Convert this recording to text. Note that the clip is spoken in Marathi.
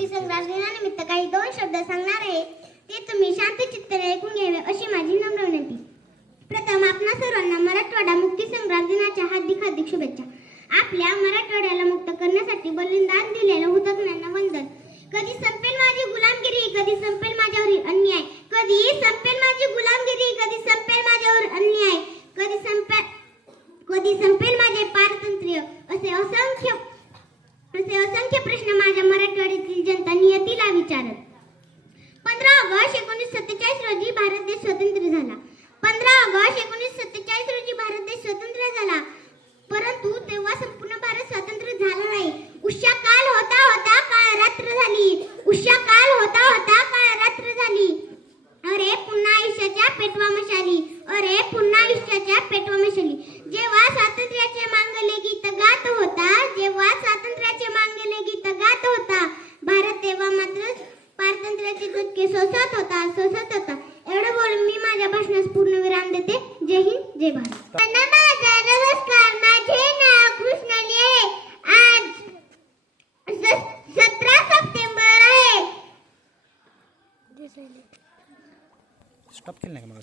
मुक्तीसंग्राम दिनानिमित्त काही 2 शब्द सांगणार आहे, ते तुम्ही शांतचित्ताने ऐकून घ्यावे अशी माझी नम्र विनंती. प्रथम आपणा सर्वांना मराठवाडा मुक्तीसंग्राम दिनाच्या हार्दिक शुभेच्छा. आपल्या मराठवाड्याला मुक्त करण्यासाठी बलिदान दिलेल्या हुतात्म्यांना वंदन. कधी संपेल माझी गुलामगिरी, कधी संपेल माझ्यावरील अन्याय, कधी संपेल माझी गुलामगिरी, कधी संपेल माझ्यावर अन्याय, कधी संपेल माझे पारतंत्र्य, असे असंख्य प्रश्न माझ्या मराठवाड्यातील जनता नियतीला विचारत. 15 ऑगस्ट 1947 रोजी भारत देश स्वतंत्र झाला. 15 ऑगस्ट 1947 रोजी भारत देश स्वतंत्र झाला. परंतु तेव्हा संपूर्ण भारत स्वतंत्र झाला नाही. उषा काल होता होता काळ रात्र झाली. उषा काल होता होता काळ रात्र झाली. अरे पुन्हा आयुष्याच्या पेटवा मशाली. अरे पुन्हा आयुष्याच्या पेटवा मशाली. जेव्हा स्वातंत्र्याचे मांगले गीत गात होता, जेव्हा स्वातंत्र्याचे मांगले गीत गात होता, भारत तेव्हा मात्र पारतंत्र्याचे झटके सोसत होता. एवढं बोलून मी माझ्या भाषणास पूर्ण विराम देते. जय हिंद, जय भारत. नमस्कार, माझे नाव कृष्णाली आहे. आज 17 सप्टेंबर आहे. स्टॉप केलं नाही का मग